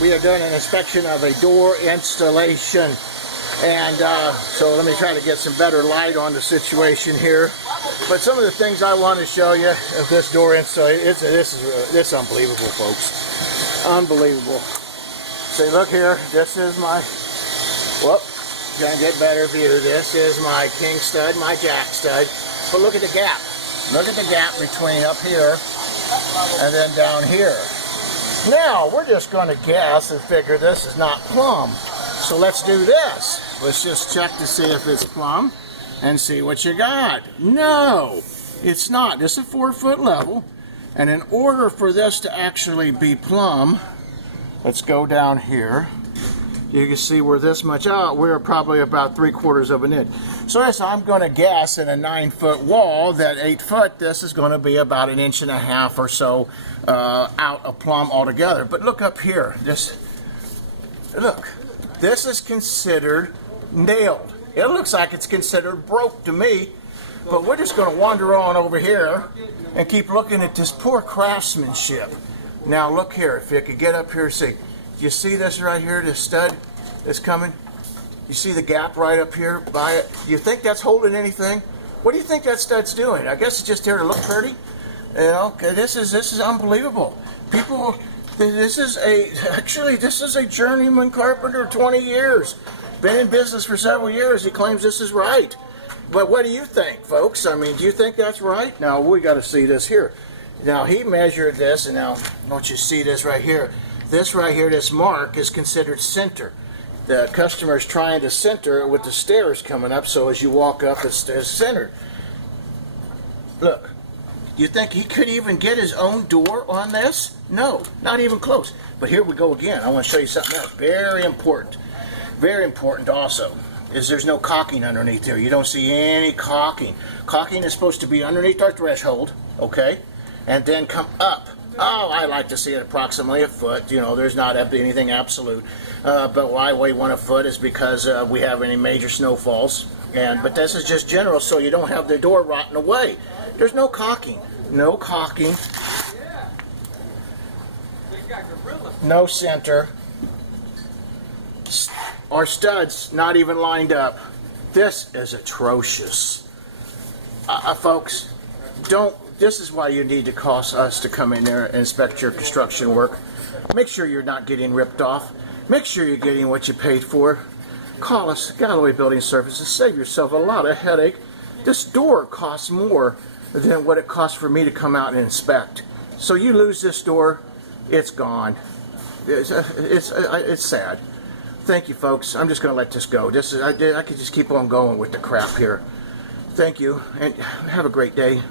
we are doing an inspection of a door installation, and so let me try to get some better light on the situation here. But some of the things I want to show you of this door installation, this is unbelievable, folks. Unbelievable. See, look here. This is my, whoop, gonna get better view. This is my king stud, my jack stud. But look at the gap. Look at the gap between up here and then down here. Now, we're just going to guess and figure this is not plumb. So let's do this. Let's just check to see if it's plumb and see what you got. No, it's not. This is a 4-foot level. And in order for this to actually be plumb, let's go down here. You can see we're this much out. We're probably about 3/4 of an inch. So yes, I'm going to guess in a 9-foot wall that 8 foot, this is going to be about 1.5 inches or so out of plumb altogether. But look up here. Look, this is considered nailed. It looks like it's considered broke to me. But we're just going to wander on over here and keep looking at this poor craftsmanship. Now look here. If you could get up here and see. You see this right here, this stud that's coming? You see the gap right up here by it? You think that's holding anything? What do you think that stud's doing? I guess it's just here to look pretty. You know, this is unbelievable. People, this is a journeyman carpenter, 20 years. Been in business for several years. He claims this is right. But what do you think, folks? I mean, do you think that's right? Now, we got to see this here. Now, he measured this, and now, don't you see this right here? This right here, this mark, is considered center. The customer is trying to center it with the stairs coming up, so as you walk up, it's centered. Look, you think he could even get his own door on this? No, not even close. But here we go again. I want to show you something else. Very important also, is there's no caulking underneath there. You don't see any caulking. Caulking is supposed to be underneath our threshold, okay, and then come up. Oh, I like to see it approximately a foot. You know, there's not anything absolute. But why we want a foot is because we have any major snowfalls. But this is just general, so you don't have the door rotting away. There's no caulking. No caulking. No center. Our studs not even lined up. This is atrocious. Folks, this is why you need to cause us to come in there and inspect your construction work. Make sure you're not getting ripped off. Make sure you're getting what you paid for. Call us, Galloway Building Services. Save yourself a lot of headache. This door costs more than what it costs for me to come out and inspect. So you lose this door, it's gone. It's sad. Thank you, folks. I'm just going to let this go. I could just keep on going with the crap here. Thank you, and have a great day.